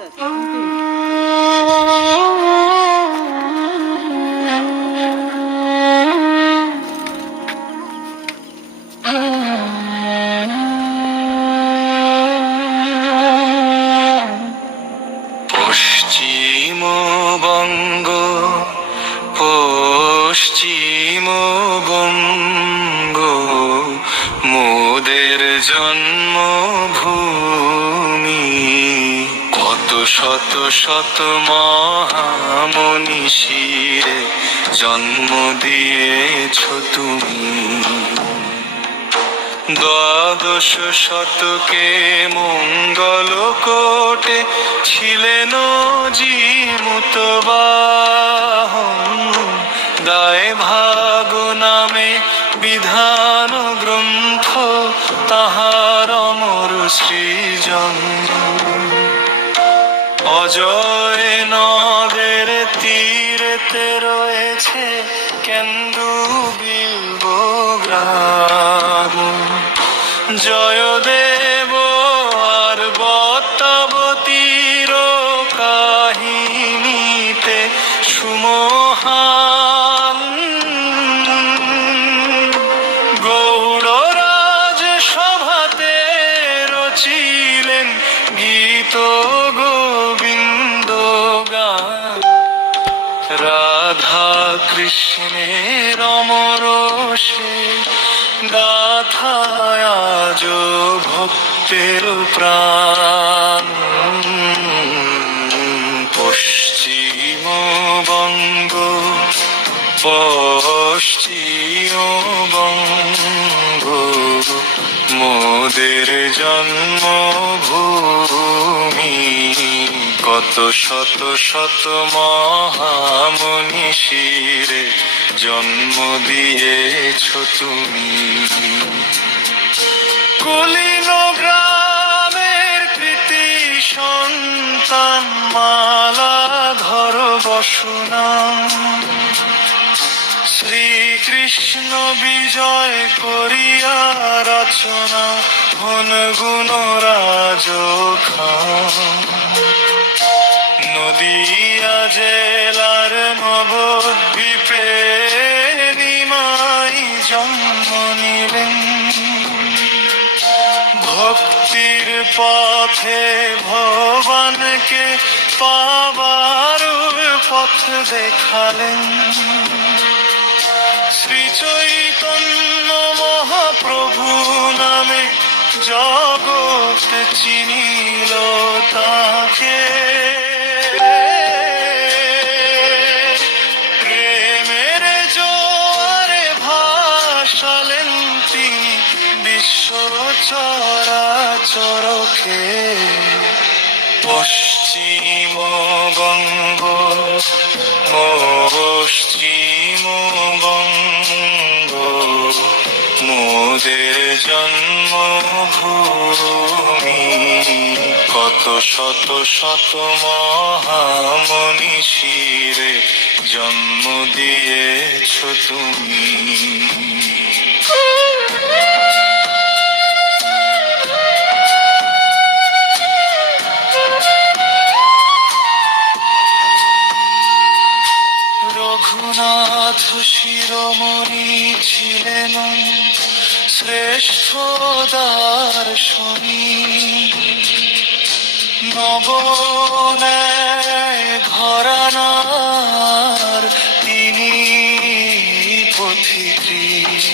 পশ্চিমবঙ্গ পশ্চিমবঙ্গ মোদের জন্মভূমি। কত শত শত মহামনীষীর জন্ম দিয়েছ তুমি। দ্বাদশ শতকে মঙ্গলকোটে ছিলেন জীমূতবাহন। দায়ভাগ নামে বিধান গ্রন্থ তাহার অমর সৃজন। অজয় নদের তীরেতে রয়েছে কেন্দু বিল্ব গ্রাম। জয়দেব আর বত্তাবতীর কাহিনীতে সুমহান। গৌড়রাজ সভাতে রচিলেন গীত গোবিন্দ গান। রাধা কৃষ্ণের অমর সে গাথায় আজ ভক্তের প্রাণ। পশ্চিমবঙ্গ পশ্চিমবঙ্গ মোদের জন্মভূমি। কত শত শত মহামনীষীর জন্ম দিয়েছ তুমি। কুলীন গ্রামের কৃতি সন্তান মালাধর বসুনাম। শ্রীকৃষ্ণ বিজয় করিয়া রচনা হন গুণরাজ খান। নদিয়া জেলার নবদ্বীপে নিমাই জন্ম নিলেন। ভক্তির পথে ভগবানকে পাবার পথ দেখালেন। শ্রী চৈতন্য মহাপ্রভু নামে জগৎ চিনিল তাকে। প্রেমের জোয়ারে ভাসালেন তিনি বিশ্ব চরাচরকে। পশ্চিমবঙ্গ পশ্চিমবঙ্গ মোদের জন্মভূমি। কত শত শত মহামনীষীর জন্ম দিয়েছ তুমি। রঘুনাথ শিরোমণি ছিলেন শ্রেষ্ঠ দার্শনিক। নবন্যায় ঘরানার তিনি পথিকৃৎ।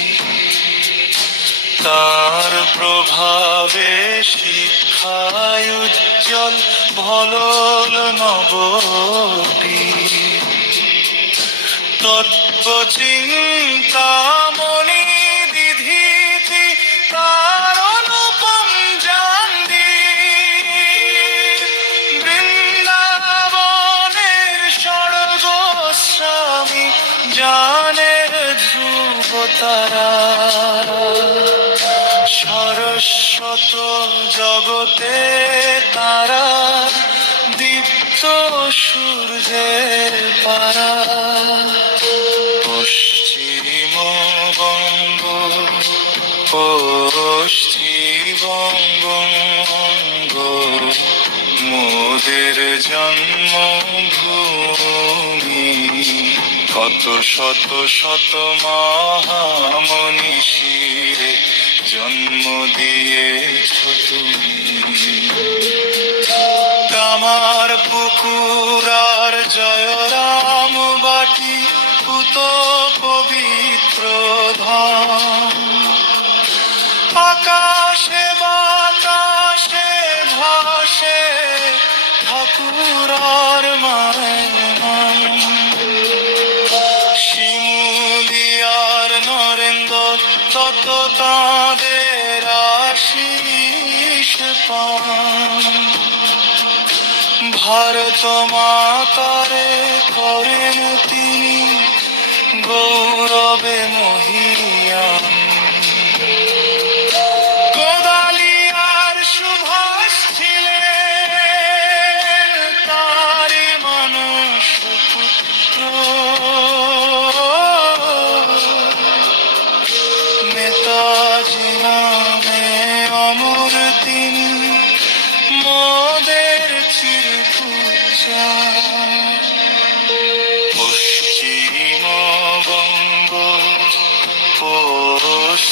তার প্রভাবে শিক্ষায় উজ্জ্বল ভলল নবদ্বীপ। তত্ত্বচিন্তামণি দিধিতি তার অনুপম জান্ডি। বৃন্দাবনের স্বর্গস্বামী জানের ধ্রুব তারা। সরস্বত জগতে তারা দীপ্ত সূর্যের পারা। পশ্চিমবঙ্গ পশ্চিমবঙ্গ মোদের মোদের জন্মভূমি, কত শত শত মহামনীষীরে জন্ম দিয়েছ তুমি। কামার পুকুর আর জয়রাম বাটি পুত পবিত্র ধাম, আকাশে বাতাসে ভাসে ঠাকুরার মায়ের নাম। শিমুলিয়ার নরেন্দ্র তত তাঁদের আশিস পান, ভারত মাতারে করেন তিনি গৌরবে মহিয়ান। কোদালিয়ার সুভাষ ছিলেন তারি মানুষ পুত্র, নেতাজি নামে অমর তিনি মোদের চিরপূজা। পশ্চিমবঙ্গ পশ্চিমবঙ্গ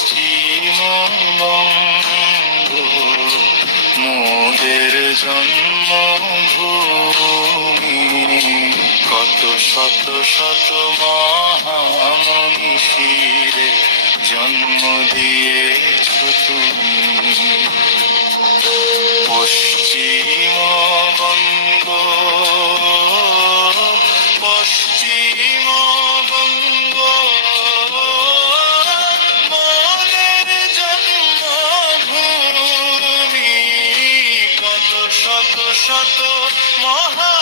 মোদের জন্মভূমি, কত শত শত মহামনীষীরে জন্ম দিয়েছ তুমি। পশ্চিমবঙ্গ পশ্চিমবঙ্গ মোদের জন্মভূমি, কত শত শত মহা